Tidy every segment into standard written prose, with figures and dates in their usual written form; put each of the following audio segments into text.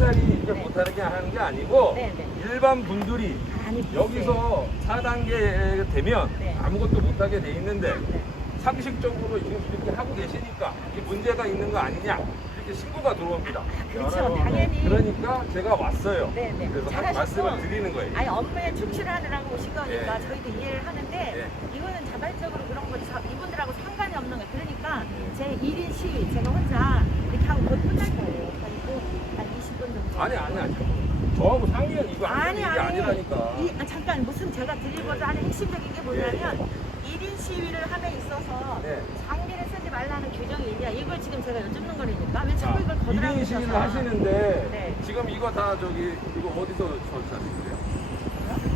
경찰이 이제 못하게 하는 게 아니고 네네. 일반 분들이 아니, 여기서 4단계 되면 네. 아무것도 못하게 돼 있는데 네. 상식적으로 이렇게 하고 계시니까 이게 문제가 있는 거 아니냐 이렇게 신고가 들어옵니다. 그렇죠. 당연히. 그러니까 제가 왔어요. 네네. 그래서 잘하셨고. 말씀을 드리는 거예요. 아니 업무에 충실하느라고 오신 거니까 예. 저희도 이해를 하는데 이거는 자발적으로 그런 거 이분들하고 상관이 없는 거예요. 그러니까 제 1인 시위 제가 혼자 이렇게 하고 곧 끝날 거예요. 그리고 한 20분 정도. 아니. 저하고 상의는 이거 안 되는 게 아니라니까. 잠깐 무슨 제가 드리고자 하는 핵심적인 게 뭐냐면 1인 시위를 함에 있어서 네. 장비를 쓰지 말라는 규정이 있냐 이걸 지금 제가 여쭙는 거니까 왜 자꾸 이걸 1인 거들하고 시위를 있어서. 하시는데 네. 지금 이거 다 이거 어디서 설치하시는데요?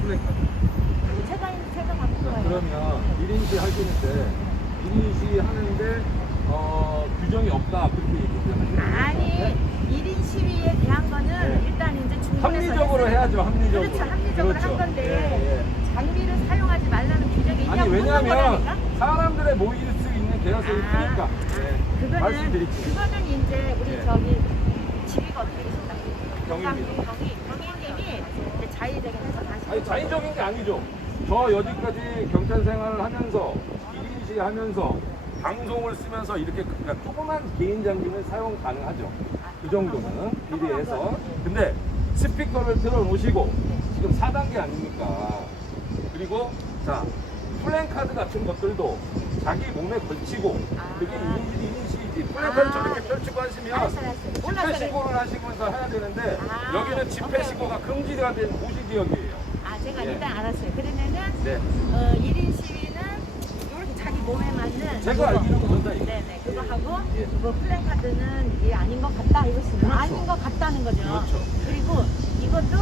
플래카드. 제가 갖고 와요. 그러면 1인 시위 하시는데 1인 시위 하는데 규정이 없다 그렇게 얘기하시는 거예요? 아니 1인 시위에 대한 거는 네. 일단 이제 중간에서 합리적으로 해야죠, 합리적으로. 그렇죠, 합리적으로 그렇죠. 한 건데 예, 장비를 사용하지 말라는 규정이 있냐고 아니 묻는 왜냐면 거라니까? 사람들의 모일 수 있는 개연성이 크니까 말씀드릴게요. 그거는 이제 우리 예. 저기 지휘가 어떻게 되신다? 경위입니다. 경위님이 이제 자의되게 해서 다시 아니 자의적인 게 아니죠. 저 여지까지 경찰 생활을 하면서 1인 시위 하면서 방송을 쓰면서 이렇게 그러니까 조그만 개인 장비는 사용 가능하죠. 그 정도는 비례해서. 근데 스피커를 틀어놓으시고 지금 4단계 아닙니까? 그리고 자 플랜카드 같은 것들도 자기 몸에 걸치고 그게 1인 시위지. 플랜카드 저렇게 펼치고 하시면 알았어요. 집회 신고를 하시면서 해야 되는데 여기는 집회 오케이. 신고가 금지가 된 도시 지역이에요. 제가 예. 일단 알았어요. 그러면은 네. 1인 시위는 이렇게 자기 몸에 맞는 제가 그거. 알기로는 그런다 이거. 네네 그거 하고 예. 뭐 플랜카드는 이게 아닌 것 같다 이것입니다. 그렇죠. 아닌 것 같다는 거죠. 그렇죠. 그리고 이것도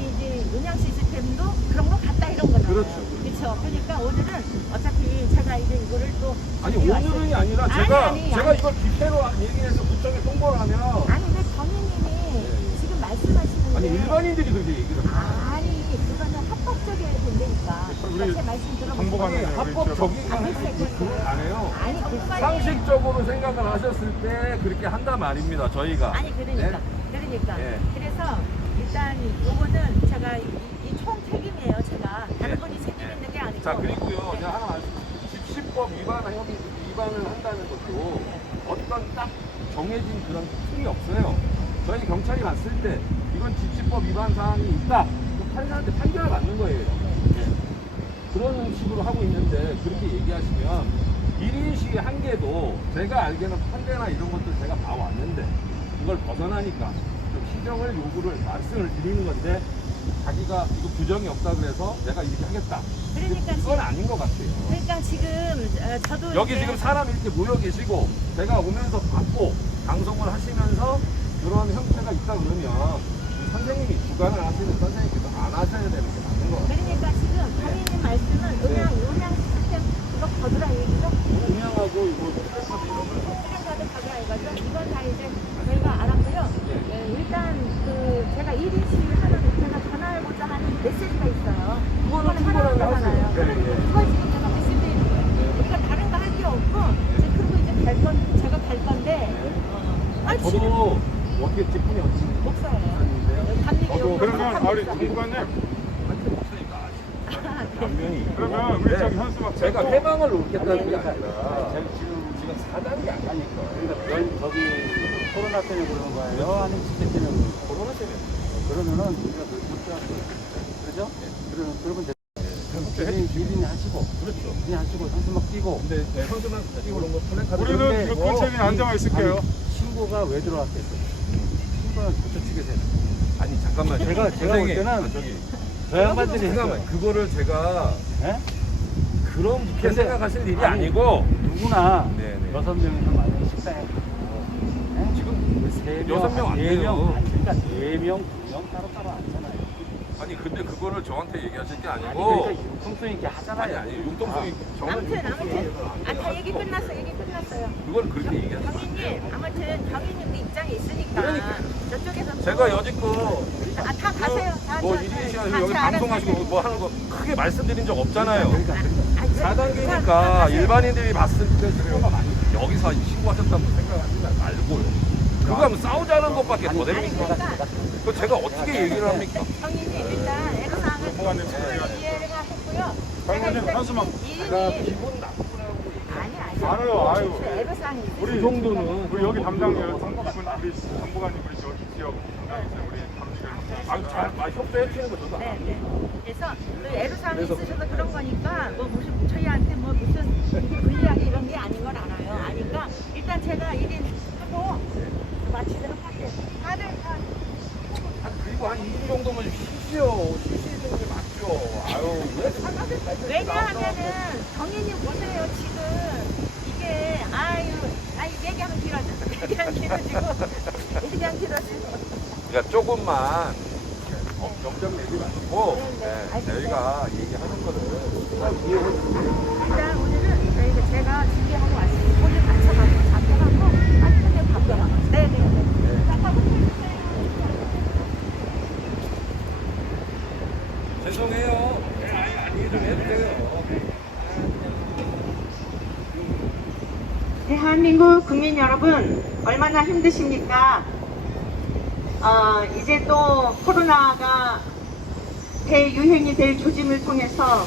이제 음향 시스템도 그런 것 같다 이런 거잖아요. 그렇죠. 그렇죠. 그러니까 오늘은 어차피 제가 이제 이거를 또 아니 오늘이 아니라 아니, 제가 이걸 기체로 얘기해서 구청에 통보를 하면 아니 근데 경위님이 지금 말씀하시는 아니 게 일반인들이 그렇게 얘기를 해요. 아니 그거는 합법적이어야 된다니까. 그러니까 제 말씀 들어보세요. 합법적인건 그걸 안 해요. 아니 그거는 상식적으로 생각을 하셨을 때 그렇게 한단 말입니다. 저희가. 아니 그러니까 네? 그러니까 예. 그래서 일단 요거는 제가 이 총 책임이에요. 제가 다른 예. 분이 책임 있는 게 아니고. 자 그리고요 네. 제가 하나 말씀드릴게요. 집시법 위반을 한다는 것도 어떤 딱 정해진 그런 틀이 없어요. 저희 경찰이 봤을 때 이건 집시법 위반 사항이 있다. 그럼 판사한테 판결을 받는 거예요. 예. 그런 식으로 하고 있는데 그렇게 얘기하시면 1인 시위 한계도 제가 알기에는 판례나 이런 것들 제가 봐왔는데 그걸 벗어나니까 좀 시정을 요구를 말씀을 드리는 건데 자기가 이거 규정이 없다 그래서 내가 이렇게 하겠다. 그러니까 그건 아닌 것 같아요. 그러니까 지금 저도 여기 이제 지금 사람이 이렇게 모여 계시고 제가 오면서 봤고 방송을 하시면서 그런 형태가 있다 그러면 이 선생님이 주관을 하시는 선생님께서 안 하셔야 되는 게 맞는 것 같아요. 그러니까 지금 경위님 말씀은 음향 시스템 그거 거두라 얘기죠? 음향하고 이거 플랫카드 이런 걸 플랜카드 거두라 이거죠? 이건 다 이제 저희가 알았고요. 일단 제가 1인 시위 하는 제가 전화해보자 하는 메시지가 있어요. 그거는 하나만 충분하게 하잖아요. 하세요. 그럼 그걸 지금 제가 메시지 드리는 거예요. 우리가 다른 거 할 게 없고 이제 그리고 이제 제가 갈 건데 저도 어떻게 직분이 없지? 목사예요. 감리교 저도 그러면 우리 공관님 한테 없으니까 안면이 그러면 우리 저기 현수 박사 제가 해방을 놓겠다는 게 아니라 지금 4단계 아니니까 넌 저기 코로나 때문에 그러는 거예요? 아니면 집회 때문에 그러는 거예요? 코로나 때문에 그러면은 우리가 그렇게 하고 그러죠? 그러면 유린이 하시고 그렇죠. 유린이 하시고 상수막 띄고 근데 선수만 띄고 그런 거 플랜카드 우리는 그런데 그 근처에 앉아만 있을게요. 아니, 신고가 왜 들어왔겠어요? 신고는 그쪽 측에서 해요. 아니 잠깐만 제가 볼 때는 저기 저 양반들이 잠깐만 했어요. 그거를 제가 예? 그렇게 근데 생각하실 일이 아니, 아니고 누구나 네네. 6명이서 만약에 식사해. 지금 세 6명 안 돼요. 그러니까 4명, 2명 따로따로 앉잖아요. 아니 근데 그거를 저한테 얘기하실 게 아니고 아니 그러니까 융통성 있게 하잖아요. 아니 융통성이 저는 아무튼 다 얘기 끝났어요. 그걸 그렇게 얘기하세요. 경위님 아무튼 경위님도 입장이 있으니까 그러니까. 저쪽에서 제가 여지껏 다 가세요. 뭐 이리 씨가 여기 방송하시고 뭐 하는 거 크게 말씀드린 적 없잖아요. 그러니까 4단계니까 일반인들이 봤을 때 신고가 많이 여기서 신고하셨다고 생각하지 말고요. 그거 하면 싸우자는 것밖에 더 됩니까? 그러니까 그 제가 어떻게 얘기를 합니까? 정인님 일단 애로사항을 전문가님 이해가 했고요. 장모님 한수막. 제가 이름이 기분 나쁘라고 아니 알아요, 아유. 애로사항이 우리 이 정도는 우리 여기 담당이에요. 우리 정보관님 우리 저기 지역 담당이세요. 우리 담당. 협조해 주는 거 저도 네, 네. 그래서 그 애로사항이 그래서- 있으셔서 그런 거니까 뭐 무슨 저희한테 뭐 무슨 불리하게 이런 게 아닌 걸 알아요. 아니까 일단 제가 1인 하고 마치도록 할게요. 다들 다 그리고 한 2주 정도면 쉬시오. 쉬시는 게 맞죠. 아유, 왜 사과를 왜냐하면은 정인님 보세요 지금 이게 얘기하면 길어져. 얘기하면 길어지고 그러니까 조금만 경정 내지 마시고 네. 저희가 얘기하는 거를 잘 이해해 주세요. 일단 오늘은 저희가 제가 준비하고 왔습니다. 오늘 맞춰가지고 잡혀가고 따뜻하게 바꿔가고 네네. 죄송해요. 아니 좀 해도 돼요. 대한민국 국민 여러분, 얼마나 힘드십니까? 이제 또 코로나가 대유행이 될 조짐을 통해서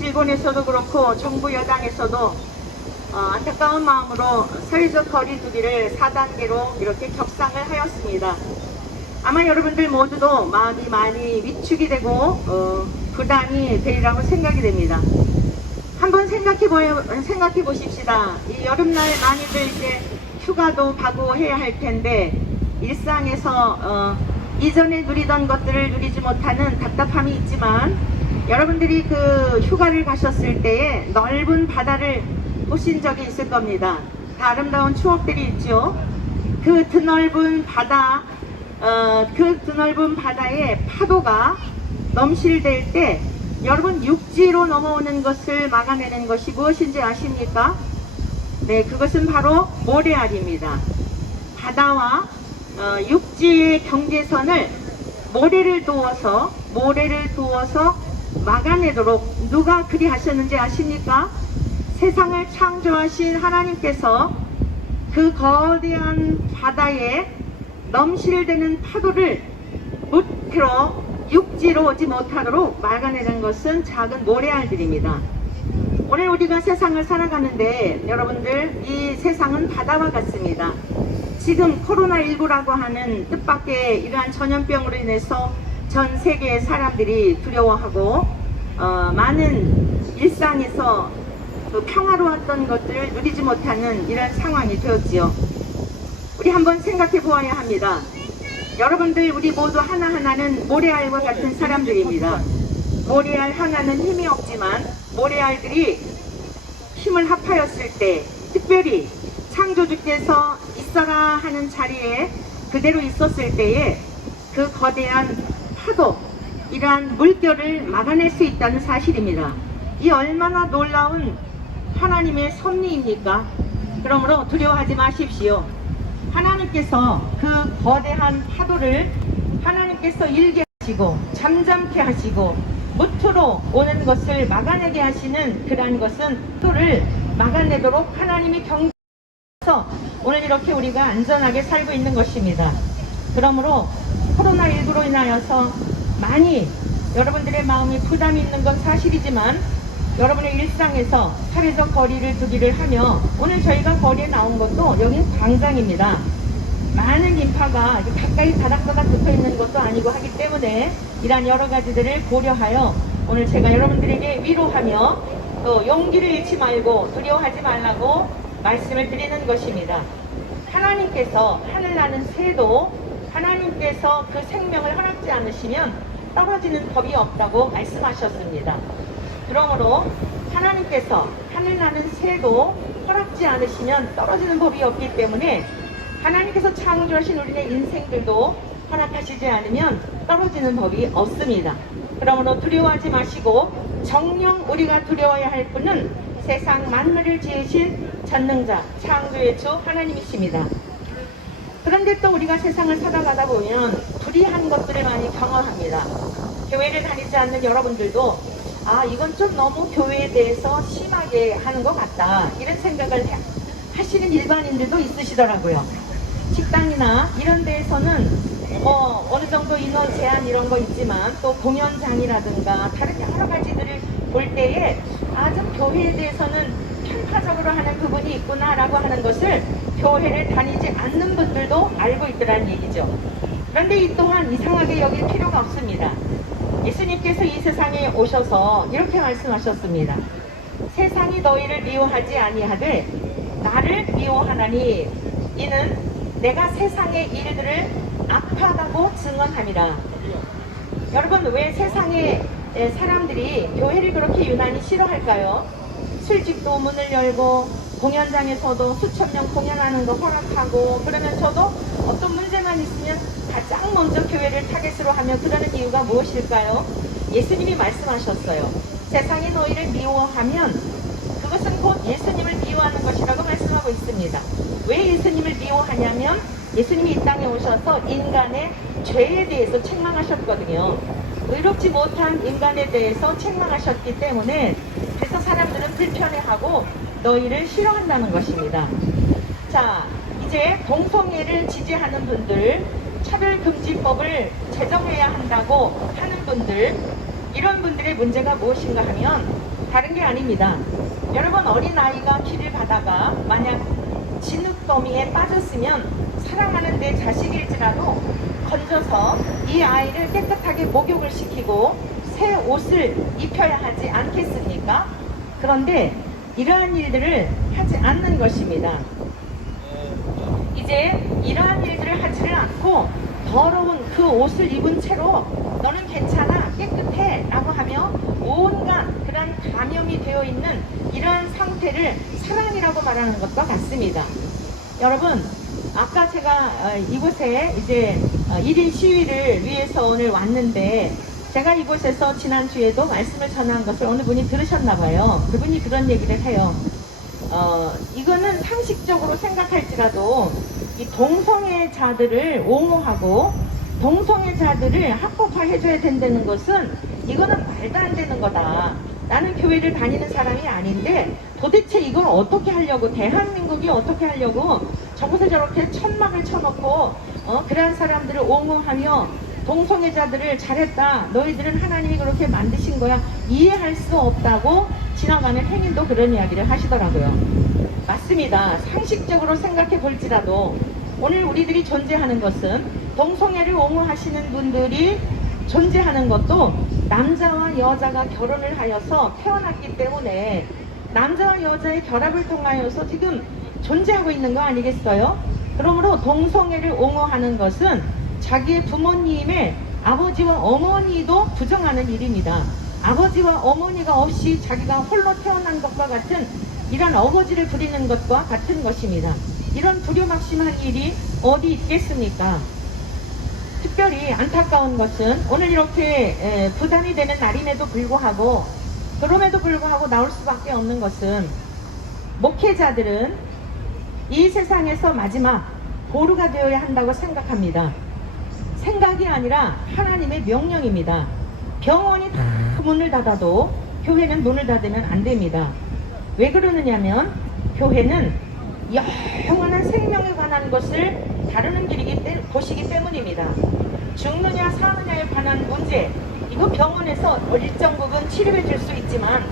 일본에서도 그렇고 정부 여당에서도 안타까운 마음으로 사회적 거리 두기를 4단계로 이렇게 격상을 하였습니다. 아마 여러분들 모두도 마음이 많이 위축이 되고 부담이 되리라고 생각이 됩니다. 한번 생각해 보십시다. 이 여름날 많이들 이제 휴가도 가고 해야 할 텐데 일상에서 이전에 누리던 것들을 누리지 못하는 답답함이 있지만 여러분들이 그 휴가를 가셨을 때에 넓은 바다를 보신 적이 있을 겁니다. 다 아름다운 추억들이 있죠. 그 드넓은 바다, 그 드넓은 바다에 파도가 넘실댈 때 여러분 육지로 넘어오는 것을 막아내는 것이 무엇인지 아십니까? 네, 그것은 바로 모래알입니다. 바다와 육지의 경계선을 모래를 두어서 막아내도록 누가 그리 하셨는지 아십니까? 세상을 창조하신 하나님께서 그 거대한 바다에 넘실대는 파도를 무트로 육지로 오지 못하도록 막아내는 것은 작은 모래알들입니다. 오늘 우리가 세상을 살아가는데 여러분들 이 세상은 바다와 같습니다. 지금 코로나19라고 하는 뜻밖의 이러한 전염병으로 인해서 전 세계의 사람들이 두려워하고 많은 일상에서 그 평화로웠던 것들을 누리지 못하는 이런 상황이 되었지요. 우리 한번 생각해 보아야 합니다. 여러분들 우리 모두 하나하나는 모래알과 같은 사람들입니다. 모래알 하나는 힘이 없지만 모래알들이 힘을 합하였을 때 특별히 창조주께서 있어라 하는 자리에 그대로 있었을 때에 그 거대한 파도, 이러한 물결을 막아낼 수 있다는 사실입니다. 이 얼마나 놀라운 하나님의 섭리입니까? 그러므로 두려워하지 마십시오. 하나님께서 그 거대한 파도를 하나님께서 일게 하시고 잠잠케 하시고 무트로 오는 것을 막아내게 하시는 그러한 것은 파도를 막아내도록 하나님이 경계해서 오늘 이렇게 우리가 안전하게 살고 있는 것입니다. 그러므로 코로나19로 인하여서 많이 여러분들의 마음이 부담이 있는 건 사실이지만 여러분의 일상에서 사회적 거리를 두기를 하며 오늘 저희가 거리에 나온 것도 여긴 광장입니다. 많은 인파가 가까이 바닷가가 붙어 있는 것도 아니고 하기 때문에 이러한 여러 가지들을 고려하여 오늘 제가 여러분들에게 위로하며 또 용기를 잃지 말고 두려워하지 말라고 말씀을 드리는 것입니다. 하나님께서 하늘나는 새도 하나님께서 그 생명을 허락지 않으시면 떨어지는 법이 없다고 말씀하셨습니다. 그러므로 하나님께서 하늘나는 새도 허락지 않으시면 떨어지는 법이 없기 때문에 하나님께서 창조하신 우리의 인생들도 허락하시지 않으면 떨어지는 법이 없습니다. 그러므로 두려워하지 마시고 정녕 우리가 두려워야 할 분은 세상 만물을 지으신 전능자 창조의 주 하나님이십니다. 그런데 또 우리가 세상을 살아가다 보면 불의한 것들을 많이 경험합니다. 교회를 다니지 않는 여러분들도 이건 좀 너무 교회에 대해서 심하게 하는 것 같다 이런 생각을 하시는 일반인들도 있으시더라고요. 식당이나 이런 데에서는 뭐 어느 정도 인원 제한 이런 거 있지만 또 공연장이라든가 다른 여러 가지들을 볼 때에 좀 교회에 대해서는 편파적으로 하는 부분이 있구나라고 하는 것을 교회를 다니지 않는 분들도 알고 있더라는 얘기죠. 그런데 이 또한 이상하게 여길 필요가 없습니다. 예수님께서 이 세상에 오셔서 이렇게 말씀하셨습니다. 세상이 너희를 미워하지 아니하되 나를 미워하나니 이는 내가 세상의 일들을 악하다고 증언함이라. 여러분, 왜 세상의 사람들이 교회를 그렇게 유난히 싫어할까요? 술집도 문을 열고 공연장에서도 수천 명 공연하는 거 허락하고 그러면서도 어떤 문제만 있으면 가장 먼저 교회를 타겟으로 하며 그러는 이유가 무엇일까요? 예수님이 말씀하셨어요. 세상이 너희를 미워하면 그것은 곧 예수님을 미워하는 것이라고 말씀하고 있습니다. 왜 예수님을 미워하냐면 예수님이 이 땅에 오셔서 인간의 죄에 대해서 책망하셨거든요. 의롭지 못한 인간에 대해서 책망하셨기 때문에 그래서 사람들은 불편해하고 너희를 싫어한다는 것입니다. 자, 이제 동성애를 지지하는 분들, 차별금지법을 제정해야 한다고 하는 분들, 이런 분들의 문제가 무엇인가 하면 다른 게 아닙니다. 여러분, 어린아이가 길을 가다가 만약 진흙더미에 빠졌으면 사랑하는 내 자식일지라도 건져서 이 아이를 깨끗하게 목욕을 시키고 새 옷을 입혀야 하지 않겠습니까? 그런데 이러한 일들을 하지 않는 것입니다. 이제 이러한 일들을 하지를 않고 더러운 그 옷을 입은 채로 너는 괜찮아, 깨끗해 라고 하며 온갖 그런 감염이 되어 있는 이러한 상태를 사랑이라고 말하는 것과 같습니다. 여러분, 아까 제가 이곳에 이제 1인 시위를 위해서 오늘 왔는데 제가 이곳에서 지난주에도 말씀을 전한 것을 어느 분이 들으셨나 봐요. 그분이 그런 얘기를 해요. 이거는 상식적으로 생각할지라도 이 동성애자들을 옹호하고 동성애자들을 합법화해줘야 된다는 것은 이거는 말도 안 되는 거다. 나는 교회를 다니는 사람이 아닌데 도대체 이걸 어떻게 하려고, 대한민국이 어떻게 하려고 저곳에 저렇게 천막을 쳐놓고 그러한 사람들을 옹호하며 동성애자들을 잘했다, 너희들은 하나님이 그렇게 만드신 거야, 이해할 수 없다고 지나가는 행인도 그런 이야기를 하시더라고요. 맞습니다. 상식적으로 생각해 볼지라도 오늘 우리들이 존재하는 것은 동성애를 옹호하시는 분들이 존재하는 것도 남자와 여자가 결혼을 하여서 태어났기 때문에 남자와 여자의 결합을 통하여서 지금 존재하고 있는 거 아니겠어요? 그러므로 동성애를 옹호하는 것은 자기의 부모님의 아버지와 어머니도 부정하는 일입니다. 아버지와 어머니가 없이 자기가 홀로 태어난 것과 같은 이런 어거지를 부리는 것과 같은 것입니다. 이런 두려막심한 일이 어디 있겠습니까? 특별히 안타까운 것은 오늘 이렇게 부담이 되는 날임에도 불구하고, 그럼에도 불구하고 나올 수밖에 없는 것은 목회자들은 이 세상에서 마지막 보루가 되어야 한다고 생각합니다. 생각이 아니라 하나님의 명령입니다. 병원이 다 문을 닫아도 교회는 문을 닫으면 안 됩니다. 왜 그러느냐면 교회는 영원한 생명에 관한 것을 다루는 곳이기 때문입니다. 죽느냐 사느냐에 관한 문제, 이거 병원에서 일정 부분 치료해 줄 수 있지만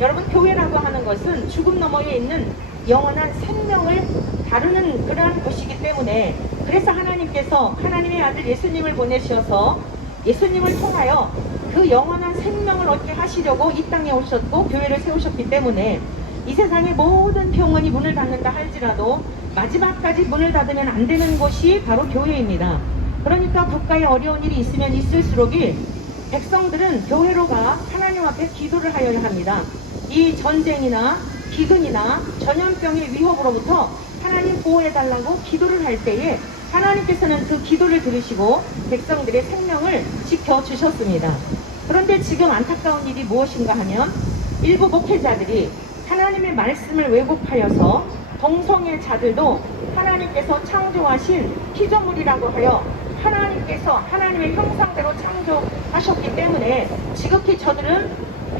여러분, 교회라고 하는 것은 죽음 너머에 있는 영원한 생명을 다루는 그러한 곳이기 때문에, 그래서 하나님께서 하나님의 아들 예수님을 보내셔서 예수님을 통하여 그 영원한 생명을 얻게 하시려고 이 땅에 오셨고 교회를 세우셨기 때문에 이 세상의 모든 병원이 문을 닫는다 할지라도 마지막까지 문을 닫으면 안 되는 곳이 바로 교회입니다. 그러니까 국가에 어려운 일이 있으면 있을수록이 백성들은 교회로 가 하나님 앞에 기도를 하여야 합니다. 이 전쟁이나 기근이나 전염병의 위협으로부터 하나님 보호해달라고 기도를 할 때에 하나님께서는 그 기도를 들으시고 백성들의 생명을 지켜주셨습니다. 그런데 지금 안타까운 일이 무엇인가 하면 일부 목회자들이 하나님의 말씀을 왜곡하여서 동성애자들도 하나님께서 창조하신 피조물이라고 하여 하나님께서 하나님의 형상대로 창조하셨기 때문에 지극히 저들은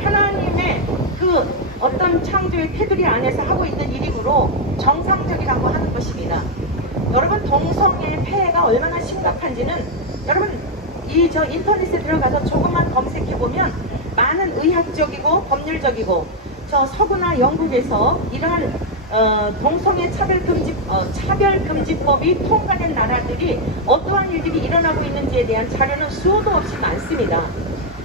하나님의 그 어떤 창조의 테두리 안에서 하고 있는 일이므로 정상적이라고 하는 것입니다. 여러분 동성애의 폐해가 얼마나 심각한지는 여러분 저 인터넷에 들어가서 조금만 검색해보면 많은 의학적이고 법률적이고 저 서구나 영국에서 이러한 동성애 차별금지법이 통과된 나라들이 어떠한 일들이 일어나고 있는지에 대한 자료는 수도 없이 많습니다.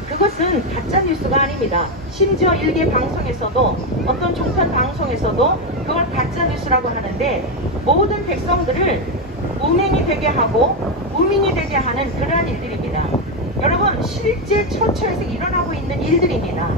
그것은 가짜뉴스가 아닙니다. 심지어 일개 방송에서도 어떤 종편 방송에서도 그걸 가짜뉴스라고 하는데 모든 백성들을 무맹이 되게 하고 무민이 되게 하는 그러한 일들입니다. 여러분 실제 처처에서 일어나고 있는 일들입니다.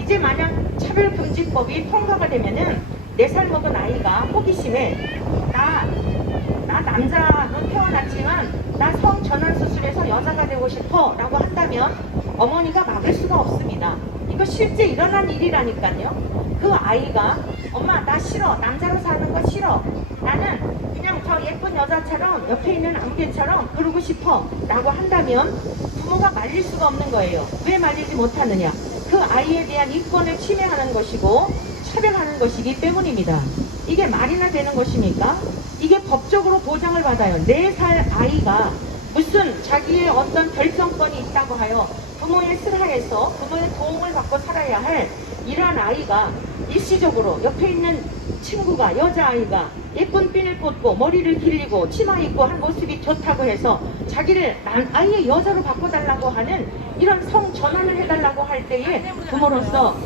이제 만약 차별금지법이 통과가 되면은 4살 먹은 아이가 호기심에 나 남자로 태어났지만 나 성전환 수술해서 여자가 되고 싶어 라고 한다면 어머니가 막을 수가 없습니다. 이거 실제 일어난 일이라니까요. 그 아이가 엄마 나 싫어, 남자로 사는 거 싫어, 나는 그냥 저 예쁜 여자처럼 옆에 있는 아무개처럼 그러고 싶어 라고 한다면 부모가 말릴 수가 없는 거예요. 왜 말리지 못하느냐? 그 아이에 대한 인권을 침해하는 것이고 차별하는 것이기 때문입니다. 이게 말이나 되는 것입니까? 이게 법적으로 보장을 받아요. 4살 아이가 무슨 자기의 어떤 결정권이 있다고 하여 부모의 슬하에서 부모의 도움을 받고 살아야 할 이러한 아이가 일시적으로 옆에 있는 친구가 여자아이가 예쁜 핀을 꽂고 머리를 길리고 치마 입고 한 모습이 좋다고 해서 자기를 아이의 여자로 바꿔달라고 하는 이런 성전환을 해달라고 할 때에 부모로서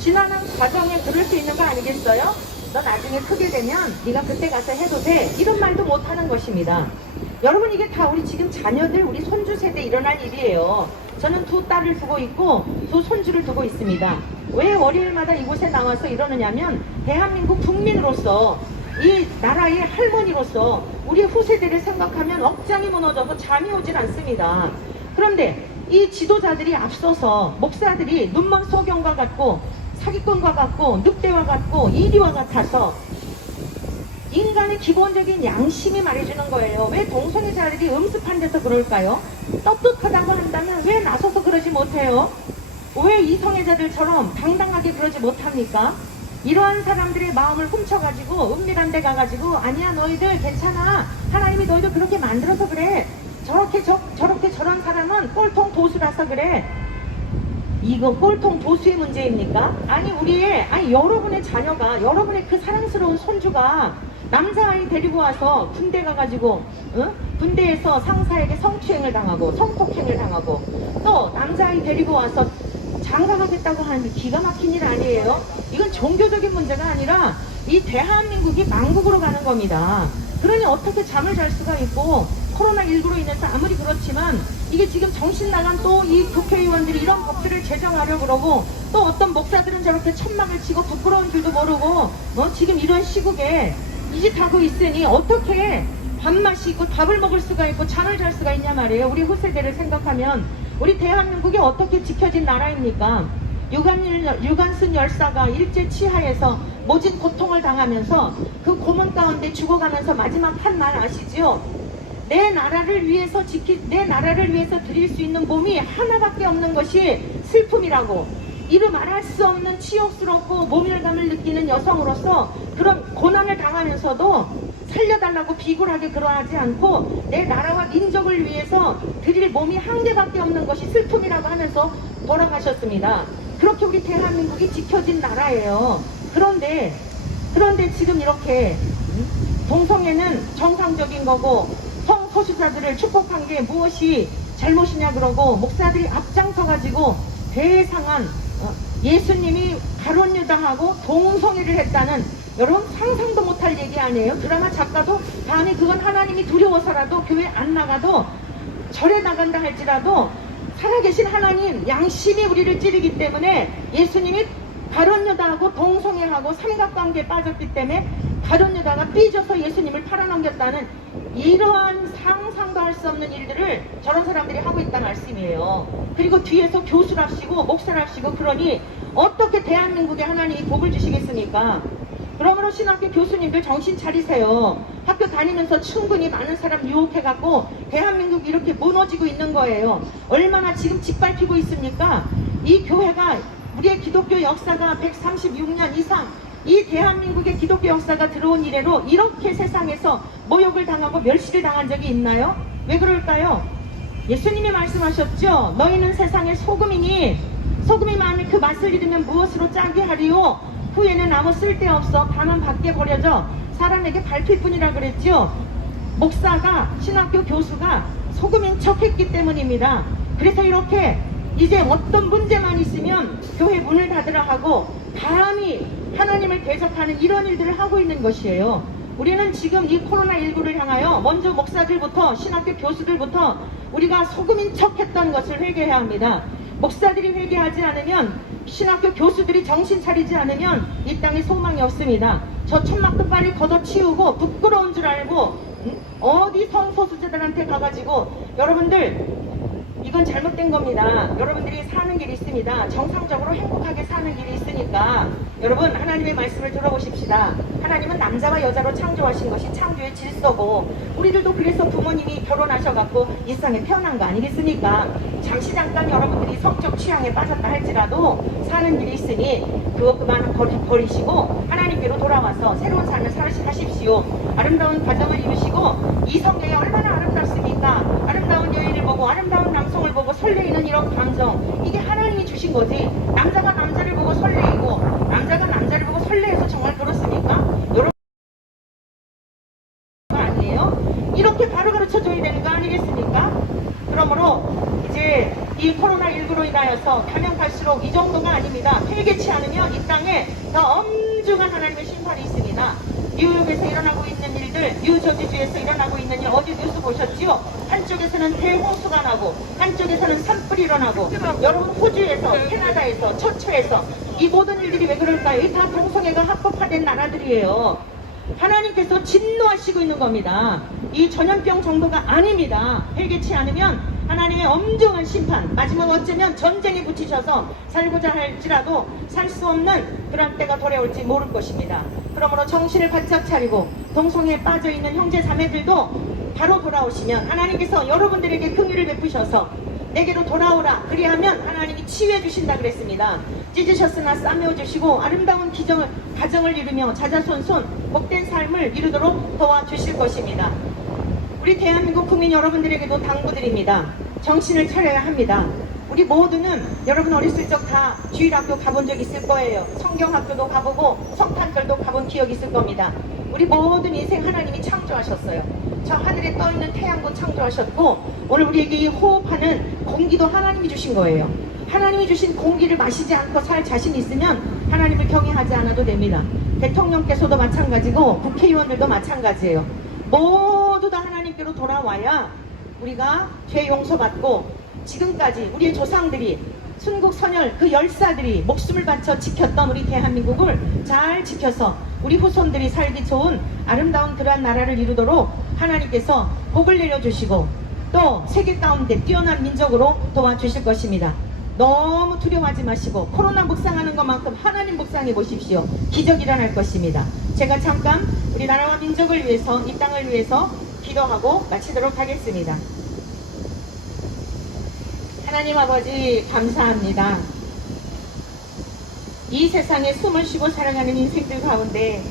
지나는 과정에 그럴 수 있는 거 아니겠어요? 너 나중에 크게 되면 네가 그때 가서 해도 돼, 이런 말도 못하는 것입니다. 여러분 이게 다 우리 지금 자녀들 우리 손주 세대에 일어날 일이에요. 저는 2 딸을 두고 있고 2 손주를 두고 있습니다. 왜 월요일마다 이곳에 나와서 이러느냐면 대한민국 국민으로서 이 나라의 할머니로서 우리 후세대를 생각하면 억장이 무너져서 잠이 오질 않습니다. 그런데 이 지도자들이 앞서서 목사들이 눈먼 소경과 같고 사기꾼과 같고 늑대와 같고 이리와 같아서 인간의 기본적인 양심이 말해주는 거예요. 왜 동성애자들이 음습한 데서 그럴까요? 떳떳하다고 한다면 왜 나서서 그러지 못해요? 왜 이성애자들처럼 당당하게 그러지 못합니까? 이러한 사람들의 마음을 훔쳐가지고 은밀한 데 가가지고 아니야 너희들 괜찮아, 하나님이 너희들 그렇게 만들어서 그래, 저렇게 저런 사람은 꼴통 보수라서 그래. 이거 꼴통 보수의 문제입니까? 아니 여러분의 자녀가, 여러분의 그 사랑스러운 손주가 남자아이 데리고 와서 군대 가가지고 군대에서 상사에게 성추행을 당하고 성폭행을 당하고 또 남자아이 데리고 와서 장가가겠다고 하는 게 기가 막힌 일 아니에요? 이건 종교적인 문제가 아니라 이 대한민국이 망국으로 가는 겁니다. 그러니 어떻게 잠을 잘 수가 있고, 코로나19로 인해서 아무리 그렇지만 이게 지금 정신 나간 또 이 국회의원들이 이런 법들을 제정하려고 그러고 또 어떤 목사들은 저렇게 천막을 치고 부끄러운 줄도 모르고 지금 이런 시국에 이 짓 하고 있으니 어떻게 밥맛이 있고 밥을 먹을 수가 있고 잠을 잘 수가 있냐 말이에요. 우리 후세대를 생각하면 우리 대한민국이 어떻게 지켜진 나라입니까? 유관순 열사가 일제 치하에서 모진 고통을 당하면서 그 고문 가운데 죽어가면서 마지막 한 말 아시죠? 내 나라를 위해서 드릴 수 있는 몸이 하나밖에 없는 것이 슬픔이라고. 이루 말할 수 없는 치욕스럽고 모멸감을 느끼는 여성으로서 그런 고난을 당하면서도 살려달라고 비굴하게 그러하지 않고 내 나라와 민족을 위해서 드릴 몸이 한 개밖에 없는 것이 슬픔이라고 하면서 돌아가셨습니다. 그렇게 우리 대한민국이 지켜진 나라예요. 그런데 지금 이렇게 동성애는 정상적인 거고 성소수자들을 축복한 게 무엇이 잘못이냐 그러고 목사들이 앞장서 가지고 대상한 예수님이 가룟 유다하고 동성애를 했다는, 여러분 상상도 못할 얘기 아니에요? 드라마 작가도 다음에 그건 하나님이 두려워서라도 교회 안 나가도 절에 나간다 할지라도 살아계신 하나님 양심이 우리를 찌르기 때문에 예수님이 가룟 유다하고 동성애하고 삼각관계에 빠졌기 때문에 가룟 유다가 삐져서 예수님을 팔아넘겼다는 이러한 상상도 할 수 없는 일들을 저런 사람들이 하고 있다는 말씀이에요. 그리고 뒤에서 교수랍시고 목사랍시고 그러니 어떻게 대한민국에 하나님이 복을 주시겠습니까? 그러므로 신학교 교수님들 정신 차리세요. 학교 다니면서 충분히 많은 사람 유혹해갖고 대한민국이 이렇게 무너지고 있는 거예요. 얼마나 지금 짓밟히고 있습니까? 이 교회가 우리의 기독교 역사가 136년 이상 이 대한민국의 기독교 역사가 들어온 이래로 이렇게 세상에서 모욕을 당하고 멸시를 당한 적이 있나요? 왜 그럴까요? 예수님이 말씀하셨죠. 너희는 세상의 소금이니 소금이 많은 그 맛을 잃으면 무엇으로 짜게 하리요? 후에는 아무 쓸데없어 다만 밖에 버려져 사람에게 밟힐 뿐이라 그랬죠. 목사가 신학교 교수가 소금인 척 했기 때문입니다. 그래서 이렇게 이제 어떤 문제만 있으면 교회 문을 닫으라 하고 감히 하나님을 대적하는 이런 일들을 하고 있는 것이에요. 우리는 지금 이 코로나19를 향하여 먼저 목사들부터 신학교 교수들부터 우리가 소금인 척 했던 것을 회개해야 합니다. 목사들이 회개하지 않으면 신학교 교수들이 정신 차리지 않으면 이 땅에 소망이 없습니다. 저 천막도 빨리 걷어치우고 부끄러운 줄 알고 어디 성소수자들한테 가가지고 여러분들 이건 잘못된 겁니다. 여러분들이 사는 길이 있습니다. 정상적으로 행복하게 사는 길이 있으니까 여러분 하나님의 말씀을 들어보십시다. 하나님은 남자와 여자로 창조하신 것이 창조의 질서고 우리들도 그래서 부모님이 결혼하셔갖고 이 세상에 태어난 거 아니겠습니까? 잠시 잠깐 여러분들이 성적 취향에 빠졌다 할지라도 사는 길이 있으니 그거 그만 버리시고 하나님께로 돌아와서 새로운 삶을 사십시오. 아름다운 가정을 이루시고 이 성경이 얼마나 아름답습니까? 아름다운 여인을 보고 아름다운 남성을 보고 설레이는 이런 감정, 이게 하나님이 주신 거지. 남자가 남자를 보고 설레이고 남자가 남자를 보고 설레해서 정말 그렇습니까? 여러분 아니에요? 이렇게 바로 가르쳐줘야 되는 거 아니겠습니까? 그러므로 이제 이 코로나19로 인하여서 가면 갈수록 이 정도가 아닙니다. 회개치 않으면 이 땅에 더 엄중한 하나님의 심판이 있습니다. 뉴욕에서 일어나고 있는 일들, 뉴저지주에서 일어나고 있는 일 어제 뉴스 보셨지요? 한쪽에서는 대홍수가 나고 한쪽에서는 산불이 일어나고 여러분 호주에서 캐나다에서 처처에서 이 모든 일들이 왜 그럴까요? 이 다 동성애가 합법화된 나라들이에요. 하나님께서 진노하시고 있는 겁니다. 이 전염병 정도가 아닙니다. 회개치 않으면 하나님의 엄중한 심판, 마지막 어쩌면 전쟁에 붙이셔서 살고자 할지라도 살 수 없는 그런 때가 돌아올지 모를 것입니다. 그러므로 정신을 바짝 차리고 동성애에 빠져있는 형제 자매들도 바로 돌아오시면 하나님께서 여러분들에게 긍휼을 베푸셔서 내게로 돌아오라 그리하면 하나님이 치유해 주신다 그랬습니다. 찢으셨으나 싸매어 주시고 아름다운 가정을 이루며 자자손손 복된 삶을 이루도록 도와주실 것입니다. 우리 대한민국 국민 여러분들에게도 당부드립니다. 정신을 차려야 합니다. 우리 모두는 여러분 어렸을 적 다 주일학교 가본 적 있을 거예요. 성경학교도 가보고 성탄절도 가본 기억이 있을 겁니다. 우리 모든 인생 하나님이 창조하셨어요. 저 하늘에 떠있는 태양도 창조하셨고 오늘 우리에게 이 호흡하는 공기도 하나님이 주신 거예요. 하나님이 주신 공기를 마시지 않고 살 자신 있으면 하나님을 경외하지 않아도 됩니다. 대통령께서도 마찬가지고 국회의원들도 마찬가지예요. 모두 다 하나님께로 돌아와야 우리가 죄 용서받고 지금까지 우리의 조상들이 순국선열 그 열사들이 목숨을 바쳐 지켰던 우리 대한민국을 잘 지켜서 우리 후손들이 살기 좋은 아름다운 그러한 나라를 이루도록 하나님께서 복을 내려주시고 또 세계 가운데 뛰어난 민족으로 도와주실 것입니다. 너무 두려워하지 마시고 코로나 묵상하는 것만큼 하나님 묵상해 보십시오. 기적이 일어날 것입니다. 제가 잠깐 우리 나라와 민족을 위해서 이 땅을 위해서 기도하고 마치도록 하겠습니다. 하나님 아버지 감사합니다. 이 세상에 숨을 쉬고 살아가는 인생들 가운데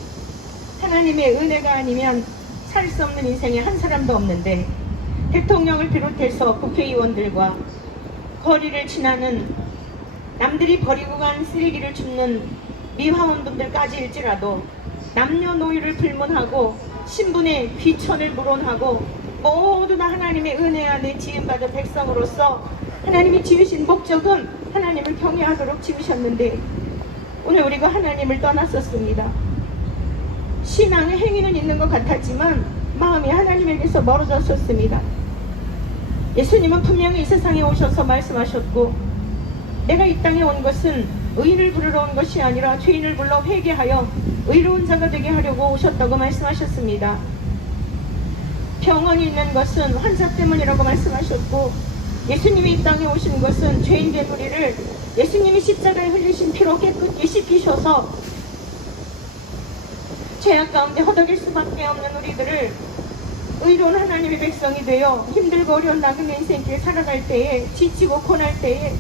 하나님의 은혜가 아니면 살 수 없는 인생에 한 사람도 없는데 대통령을 비롯해서 국회의원들과 거리를 지나는 남들이 버리고 간 쓰레기를 줍는 미화원분들까지일지라도 남녀노이를 불문하고 신분의 귀천을 물론하고 모두 다 하나님의 은혜 안에 지음받은 백성으로서 하나님이 지으신 목적은 하나님을 경외하도록 지으셨는데 오늘 우리가 하나님을 떠났었습니다. 신앙의 행위는 있는 것 같았지만 마음이 하나님에게서 멀어졌었습니다. 예수님은 분명히 이 세상에 오셔서 말씀하셨고 내가 이 땅에 온 것은 의인을 부르러 온 것이 아니라 죄인을 불러 회개하여 의로운 자가 되게 하려고 오셨다고 말씀하셨습니다. 병원이 있는 것은 환자 때문이라고 말씀하셨고 예수님이 이 땅에 오신 것은 죄인된 우리를 예수님이 십자가에 흘리신 피로 깨끗이 씻기셔서 죄악 가운데 허덕일 수밖에 없는 우리들을 의로운 하나님의 백성이 되어 힘들고 어려운 나그네 인생길 살아갈 때에 지치고 고날 때에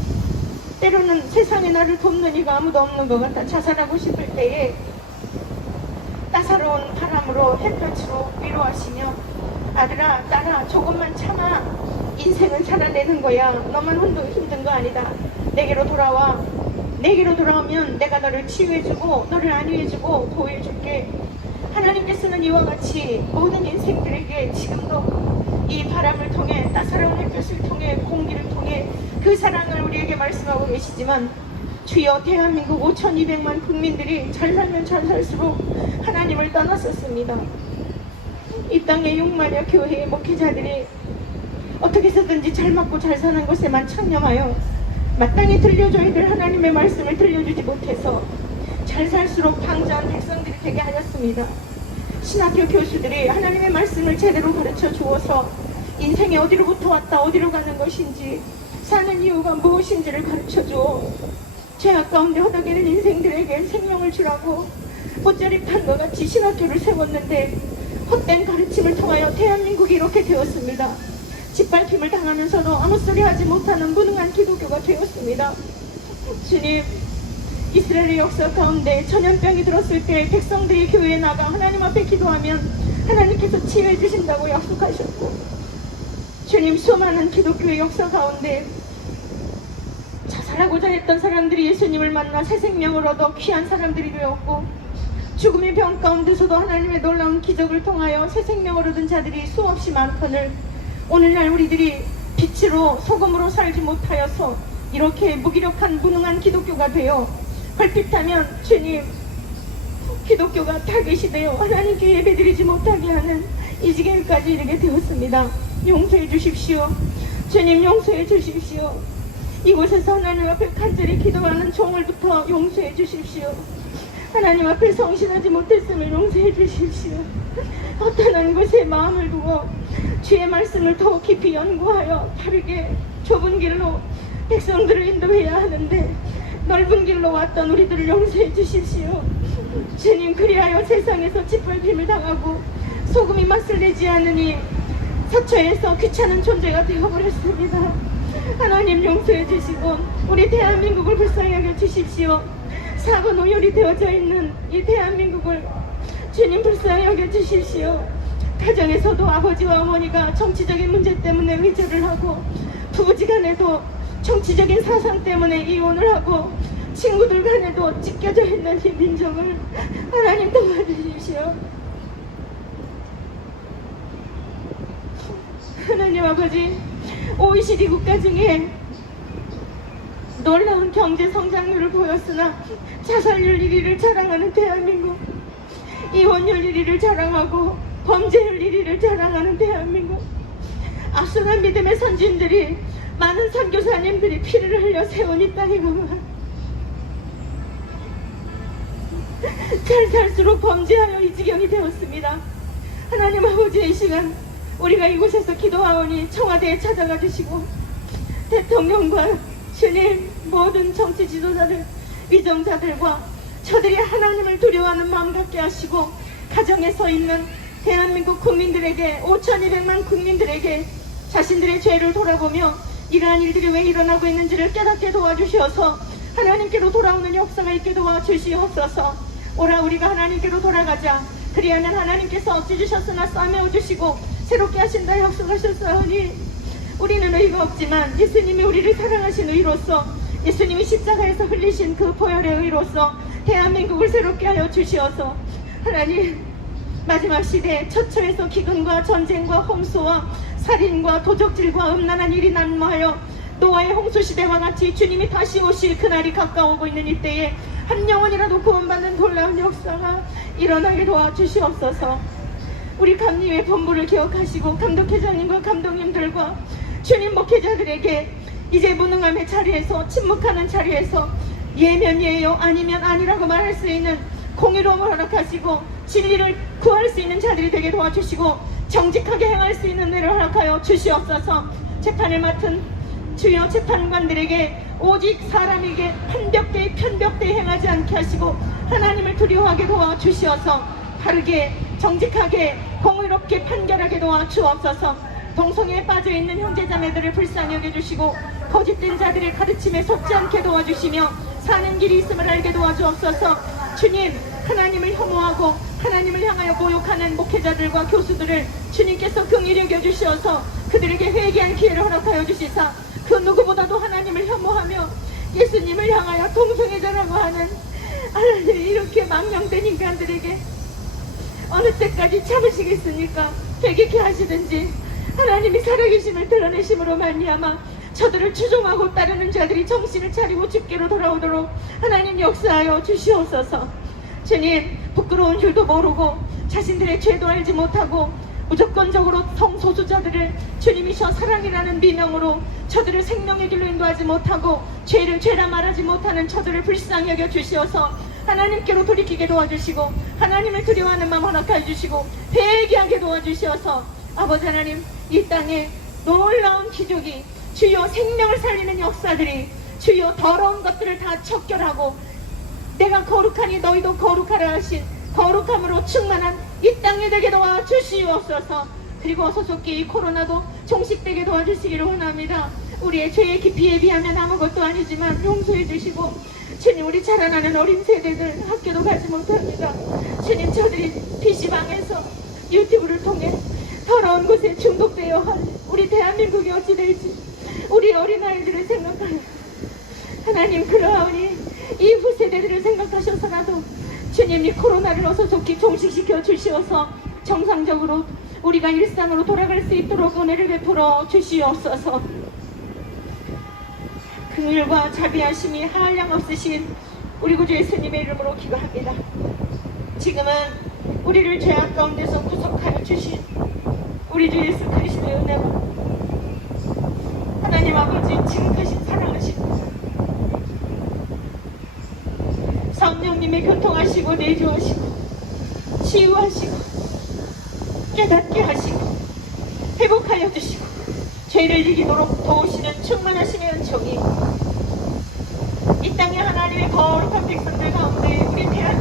때로는 세상에 나를 돕는 이가 아무도 없는 것 같아 자살하고 싶을 때에 따사로운 바람으로 햇볕으로 위로하시며 아들아 딸아 조금만 참아. 인생은 살아내는 거야. 너만 힘든 거 아니다. 내게로 돌아와. 내게로 돌아오면 내가 너를 치유해주고 너를 안위해주고 보호해줄게. 하나님께서는 이와 같이 모든 인생들에게 지금도 이 바람을 통해 따사로운 햇볕을 통해 공기를 통해 그 사랑을 우리에게 말씀하고 계시지만 주여 대한민국 5,200만 국민들이 잘 살면 잘 살수록 하나님을 떠났었습니다. 이 땅의 6만여 교회의 목회자들이 어떻게 해서든지 잘 맞고 잘 사는 것에만 창념하여 마땅히 들려줘야 될 하나님의 말씀을 들려주지 못해서 잘 살수록 방자한 백성들이 되게 하였습니다. 신학교 교수들이 하나님의 말씀을 제대로 가르쳐 주어서 인생이 어디로부터 왔다 어디로 가는 것인지 사는 이유가 무엇인지를 가르쳐 주어 죄악 가운데 허덕이는 인생들에게 생명을 주라고 못자립탄과 같이 신학교를 세웠는데 헛된 가르침을 통하여 대한민국이 이렇게 되었습니다. 짓밟힘을 당하면서도 아무 소리 하지 못하는 무능한 기독교가 되었습니다. 주님, 이스라엘의 역사 가운데 전염병이 들었을 때 백성들이 교회에 나가 하나님 앞에 기도하면 하나님께서 치유해 주신다고 약속하셨고, 주님, 수많은 기독교의 역사 가운데 자살하고자 했던 사람들이 예수님을 만나 새 생명을 얻어 귀한 사람들이 되었고, 죽음의 병 가운데서도 하나님의 놀라운 기적을 통하여 새 생명을 얻은 자들이 수없이 많거늘 오늘날 우리들이 빛으로 소금으로 살지 못하여서 이렇게 무기력한 무능한 기독교가 되어 걸핏하면 주님, 기독교가 타겟이 되어 하나님께 예배드리지 못하게 하는 이 지경까지 이르게 되었습니다. 용서해 주십시오. 주님, 용서해 주십시오. 이곳에서 하나님 앞에 간절히 기도하는 종을부터 용서해 주십시오. 하나님 앞에 성실하지 못했음을 용서해 주십시오. 어떠한 곳에 마음을 두고 주의 말씀을 더 깊이 연구하여 바르게 좁은 길로 백성들을 인도해야 하는데 넓은 길로 왔던 우리들을 용서해 주십시오. 주님, 그리하여 세상에서 짓밟힘을 당하고 소금이 맛을 내지 않으니 사처에서 귀찮은 존재가 되어버렸습니다. 하나님, 용서해 주시고 우리 대한민국을 불쌍히 여겨 주십시오. 사고 노열이 되어져 있는 이 대한민국을 주님 불쌍히 여겨 주십시오. 가정에서도 아버지와 어머니가 정치적인 문제 때문에 의절을 하고, 부부지간에도 정치적인 사상 때문에 이혼을 하고, 친구들 간에도 찢겨져 있는 이 민족을 하나님 도와주십시오. 하나님 아버지, OECD 국가 중에 놀라운 경제 성장률을 보였으나 자살률 1위를 자랑하는 대한민국, 이혼율 1위를 자랑하고 범죄율 1위를 자랑하는 대한민국, 앞서간 믿음의 선진들이 많은 선교사님들이 피를 흘려 세운 이 땅이구만. 잘 살수록 범죄하여 이 지경이 되었습니다. 하나님 아버지, 이 시간 우리가 이곳에서 기도하오니 청와대에 찾아가 주시고 대통령과 주님, 모든 정치 지도자들, 위정자들과 저들이 하나님을 두려워하는 마음 갖게 하시고, 가정에서 있는 대한민국 국민들에게, 5,200만 국민들에게 자신들의 죄를 돌아보며 이러한 일들이 왜 일어나고 있는지를 깨닫게 도와주시어서 하나님께로 돌아오는 역사가 있게 도와주시옵소서. 오라, 우리가 하나님께로 돌아가자. 그리하면 하나님께서 없애주셨으나 싸매어주시고 새롭게 하신다 약속하셨사오니, 우리는 의가 없지만 예수님이 우리를 사랑하신 의로서, 예수님이 십자가에서 흘리신 그 보혈의 의로서 대한민국을 새롭게 하여 주시어서, 하나님, 마지막 시대에 처처에서 기근과 전쟁과 홍수와 살인과 도적질과 음란한 일이 난무하여 노아의 홍수시대와 같이 주님이 다시 오실 그날이 가까워오고 있는 이때에 한 영혼이라도 구원받는 놀라운 역사가 일어나게 도와주시옵소서. 우리 감리회 본부를 기억하시고 감독회장님과 감독님들과 주님 목회자들에게 이제 무능함의 자리에서, 침묵하는 자리에서 예면 예요 아니면 아니라고 말할 수 있는 공의로움을 허락하시고 진리를 구할 수 있는 자들이 되게 도와주시고 정직하게 행할 수 있는 일을 허락하여 주시옵소서. 재판을 맡은 주요 재판관들에게 오직 사람에게 편벽되이 행하지 않게 하시고 하나님을 두려워하게 도와주시어서 바르게 정직하게 공의롭게 판결하게 도와주옵소서. 동성애에 빠져있는 형제자매들을 불쌍히 여겨주시고 거짓된 자들의 가르침에 속지 않게 도와주시며 사는 길이 있음을 알게 도와주옵소서. 주님, 하나님을 혐오하고 하나님을 향하여 모욕하는 목회자들과 교수들을 주님께서 긍휼히 여겨주시어서 그들에게 회개한 기회를 허락하여 주시사 그 누구보다도 하나님을 혐오하며 예수님을 향하여 동성애자라고 하는 하나님이 이렇게 망령된 인간들에게 어느 때까지 참으시겠습니까? 되게 하시든지 하나님이 살아계심을 드러내심으로 말미암아 저들을 추종하고 따르는 자들이 정신을 차리고 주께로 돌아오도록 하나님 역사하여 주시옵소서. 주님, 부끄러운 줄도 모르고 자신들의 죄도 알지 못하고 무조건적으로 성소수자들을 주님이셔 사랑이라는 미명으로 저들을 생명의 길로 인도하지 못하고 죄를 죄라 말하지 못하는 저들을 불쌍히 여겨 주시어서 하나님께로 돌이키게 도와주시고 하나님을 두려워하는 마음 허락하여 주시고 회개하게 도와주시어서 아버지 하나님, 이 땅에 놀라운 기적이 주여 생명을 살리는 역사들이 주여 더러운 것들을 다 척결하고 내가 거룩하니 너희도 거룩하라 하신 거룩함으로 충만한 이 땅에 되게 도와주시옵소서. 그리고 어서속히 이 코로나도 종식되게 도와주시기를 원합니다. 우리의 죄의 깊이에 비하면 아무것도 아니지만 용서해 주시고 주님, 우리 자라나는 어린 세대들 학교도 가지 못합니다. 주님, 저들이 PC방에서 유튜브를 통해 더러운 곳에 중독되어 한 우리 대한민국이 어찌 될지 우리 어린아이들을 생각하여 하나님, 그러하오니 이 후세대들을 생각하셔서라도 주님이 코로나를 어서 좋게 종식시켜 주시어서 정상적으로 우리가 일상으로 돌아갈 수 있도록 은혜를 베풀어 주시옵소서. 긍휼과 자비하심이 한량 없으신 우리 구주 예수님의 이름으로 기도합니다. 지금은 우리를 죄악 가운데서 구속하여 주신 우리 주 예수 그리스도의 은혜와 하나님 아버지 지극하신 사랑하신 성령님의 교통하시고 내주하시고 치유하시고 깨닫게 하시고 회복하여 주시고 죄를 이기도록 도우시는 충만하심의 은총이 이 땅의 하나님의 거룩한 백성들 가운데 우리 대한민국